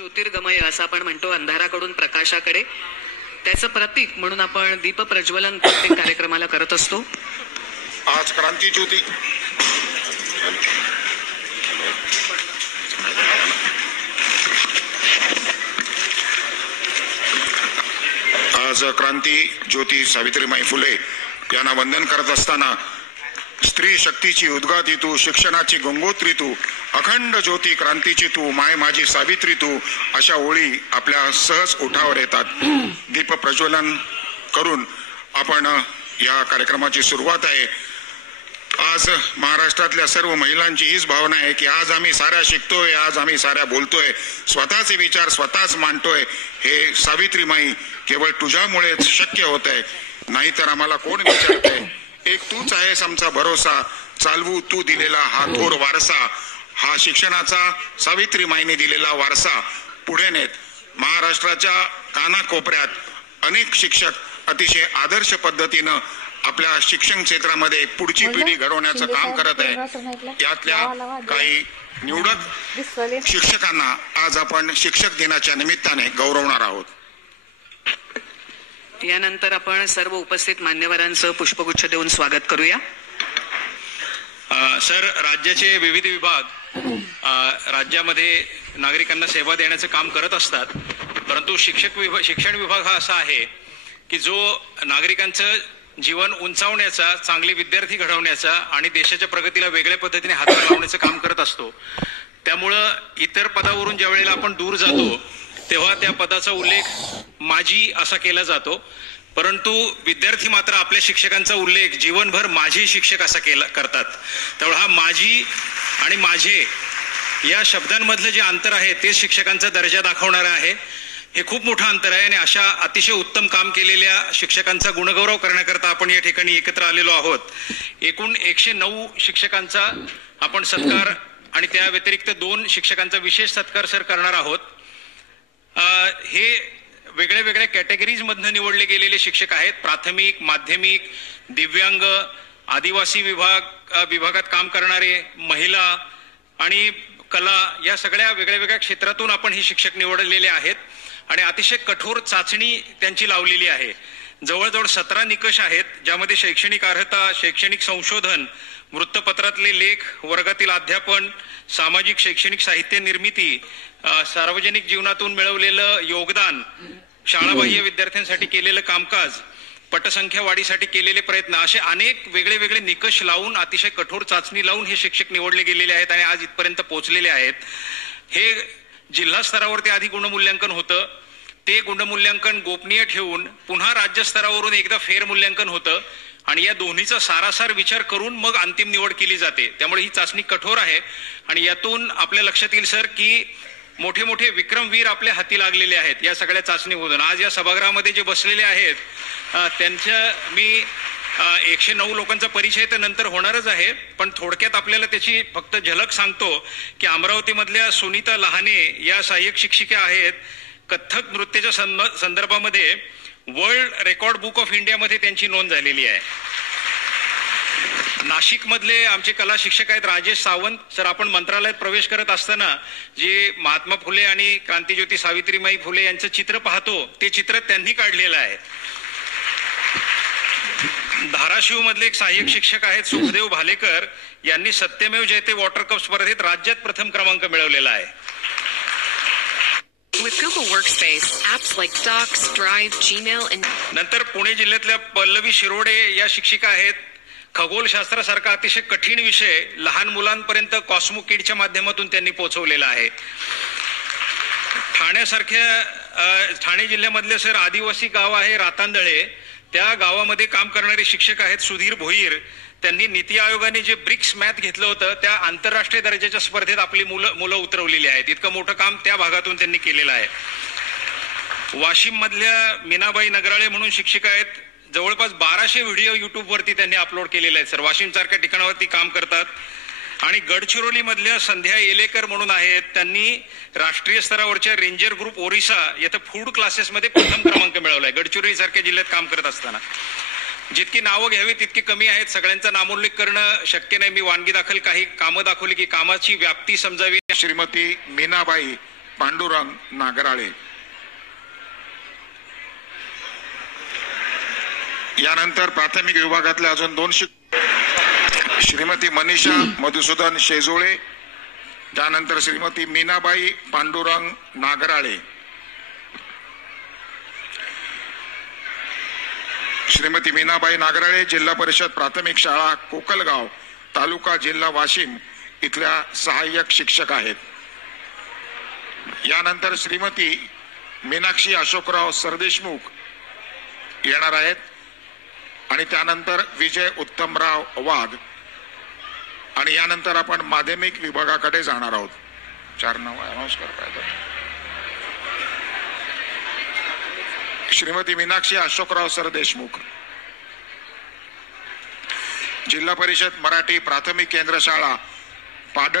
ज्योतिर्गमय असं आपण म्हणतो, अंधाराकडून प्रकाशाकडे, त्याचं प्रतीक म्हणून आपण दीप प्रज्वलन प्रत्येक कार्यक्रमाला करत असतो. आज क्रांती ज्योती आज क्रांती ज्योती सावित्रीबाई फुले यांना वंदन करत असताना स्त्री शक्तीची उद्गाती तू, शिक्षणाची गंगोत्री तू, अखंड ज्योती क्रांतीची तू, माय माझी सावित्री तू, अशा ओळी आपल्या सहज ओठावर येतात. दीप प्रज्वलन करून आपण या कार्यक्रमाची सुरुवात आहे. आज महाराष्ट्रातल्या सर्व महिलांची हीच भावना आहे की आज आम्ही साऱ्या शिकतोय, आज आम्ही साऱ्या बोलतोय, स्वतःचे विचार स्वतःच मांडतोय. हे सावित्रीमाई केवळ तुझ्यामुळेच शक्य होत आहे, नाहीतर आम्हाला कोण विचारतंय. एक तूच आहेस आमचा भरोसा, चालवू तू दिलेला हा थोर वारसा. हा शिक्षणाचा सावित्रीमाईने दिलेला वारसा पुढे नेत महाराष्ट्राच्या कानाकोपऱ्यात अनेक शिक्षक अतिशय आदर्श पद्धतीनं आपल्या शिक्षण क्षेत्रामध्ये पुढची पिढी घडवण्याचं काम करत आहे. यातल्या काही निवडक शिक्षकांना आज आपण शिक्षक दिनाच्या निमित्ताने गौरवणार आहोत. यानंतर आपण सर्व उपस्थित मान्यवरांचं पुष्पगुच्छ देऊन स्वागत करूया. सर, राज्याचे विविध विभाग राज्यामध्ये नागरिकांना सेवा देण्याचं काम करत असतात, परंतु शिक्षण विभाग हा असा आहे की जो नागरिकांचं जीवन उंचावण्याचा, चांगले विद्यार्थी घडवण्याचा आणि देशाच्या प्रगतीला वेगळ्या पद्धतीने हातभार लावण्याचं काम करत असतो. त्यामुळं इतर पदावरून ज्या वेळेला आपण दूर जातो तेव्हा त्या पदाचा उल्लेख माझी असा केला जातो, परंतु विद्यार्थी मात्र आपल्या शिक्षकांचा उल्लेख जीवनभर माझे शिक्षक असा करतात. त्यामुळे हा माझी आणि माझे या शब्दांमधलं जे अंतर आहे ते शिक्षकांचा दर्जा दाखवणारं आहे. हे खूप मोठं अंतर आहे आणि अशा अतिशय उत्तम काम केलेल्या शिक्षकांचा गुणगौरव करण्याकरता आपण या ठिकाणी एकत्र आलेलो आहोत. एकूण 109 शिक्षकांचा आपण सत्कार आणि त्या व्यतिरिक्त 2 शिक्षकांचा विशेष सत्कार सर करणार आहोत. हे वेगळ्या वेगळ्या कॅटेगरीज मधनं निवडले गेलेले शिक्षक आहेत. प्राथमिक, माध्यमिक, दिव्यांग, आदिवासी विभागात काम करणारे, महिला आणि कला, या सगळ्या वेगळ्या वेगळ्या क्षेत्रातून आपण हे शिक्षक निवडलेले आहेत आणि अतिशय कठोर चाचणी त्यांची लावलेली आहे. जवळजवळ 17 निकष आहेत, ज्यामध्ये शैक्षणिक अर्हता, शैक्षणिक संशोधन, वृत्तपत्रातले लेख, वर्गातील अध्यापन, सामाजिक शैक्षणिक साहित्य निर्मिती, सार्वजनिक जीवनातून मिळवलेलं योगदान, शाळाबाह्य विद्यार्थ्यांसाठी केलेलं कामकाज, पटसंख्या वाढीसाठी केलेले प्रयत्न, असे अनेक वेगळे वेगळे निकष लावून, अतिशय कठोर चाचणी लावून हे शिक्षक निवडले गेलेले आहेत आणि आज इथपर्यंत पोहोचलेले आहेत. हे जिल्हा स्तरावरती आधी गुणमूल्यांकन होतं, ते गुणमूल्यांकन गोपनीय ठेवून पुन्हा राज्यस्तरावरून एकदा फेरमूल्यांकन होतं आणि या दोन्हीचा सारासार विचार करून मग अंतिम निवड केली जाते. त्यामुळे ही चाचणी कठोर आहे आणि यातून आपल्या लक्षात येईल सर की मोठे मोठे विक्रमवीर आपल्या हाती लागलेले आहेत या सगळ्या चाचणीमधून. आज या सभागृहामध्ये जे बसलेले आहेत त्यांच्या मी 109 लोकांचा परिचय तर नंतर होणारच आहे, पण थोडक्यात आपल्याला त्याची फक्त झलक सांगतो की अमरावतीमधल्या सुनीता लहाने या सहाय्यक शिक्षिका आहेत. कथ्थक नृत्याच्या संदर्भामध्ये वर्ल्ड रेकॉर्ड बुक ऑफ इंडियामध्ये त्यांची नोंद झालेली आहे. नाशिक मधले आमचे कला शिक्षक आहेत राजेश सावंत सर. आपण मंत्रालयात प्रवेश करत असताना जे महात्मा फुले आणि क्रांतीज्योती सावित्रीबाई फुले यांचं चित्र पाहतो ते चित्र त्यांनी काढलेलं आहे. धाराशिव मधले एक सहाय्यक शिक्षक आहेत सुखदेव भालेकर, यांनी सत्यमेव जयते वॉटर कप स्पर्धेत राज्यात प्रथम क्रमांक मिळवलेला आहे. With Google Workspace, apps like Docs, Drive, Gmail, and नंतर पुणे जिल्ह्यातल्या पल्लवी शिरोडे या शिक्षिका आहेत. खगोलशास्त्रासारखा अतिशय कठीण विषय लहान मुलांपर्यंत कॉस्मो किडच्या माध्यमातून त्यांनी पोहोचवलेला आहे. ठाणे जिल्ह्यामधले सर आदिवासी गाव आहे रातांदळे, त्या गावामध्ये काम करणारे शिक्षक आहेत सुधीर भोईर. त्यांनी नीती आयोगाने जे ब्रिक्स मॅथ घेतलं होतं त्या आंतरराष्ट्रीय दर्जाच्या स्पर्धेत आपली मुलं उतरवलेली आहेत. इतकं मोठं काम त्या भागातून त्यांनी केलेलं आहे. वाशिम मधल्या मीनाबाई नगराळे म्हणून शिक्षिका आहेत. जवळपास 1200 व्हिडिओ युट्यूबवरती त्यांनी अपलोड केलेले आहेत सर. वाशिम सारख्या ठिकाणावरती काम करतात. आणि गडचिरोली मधल्या संध्या येलेकर म्हणून आहेत, त्यांनी राष्ट्रीय स्तरावरच्या रेंजर ग्रुप ओरिसा येथे फूड क्लासेसमध्ये प्रथम क्रमांक मिळवलाय गडचिरोली सारख्या जिल्ह्यात काम करत असताना. जितकी नावं घ्यावी तितकी कमी आहेत, सगळ्यांचा नामोल्लेख करणं शक्य नाही. मी वानगी दाखल काही कामं दाखवली की कामाची व्याप्ती समजावी. श्रीमती मीनाबाई पांडुरंग नागराळे. यानंतर प्राथमिक विभागातल्या अजून 2 श्रीमती मनीषा मधुसूदन शेजोळे, त्यानंतर श्रीमती मीनाबाई पांडुरंग नागराळे, श्रीमती मीनाबाई नागराळे जिल्हा परिषद प्राथमिक शाळा कोकलगाव तालुका जिल्हा वाशिम इथल्या सहाय्यक शिक्षक आहेत. यानंतर श्रीमती मीनाक्षी अशोकराव सरदेशमुख येणार आहेत आणि त्यानंतर विजय उत्तमराव वाघ आणि यानंतर आपण माध्यमिक विभागाकडे जाणार आहोत. 4 नाव अनाउन्स करता येतात. श्रीमती मीनाक्षी अशोकराव सरदेशमुख, जिल्हा परिषद मराठी प्राथमिक केंद्र शाळा पाड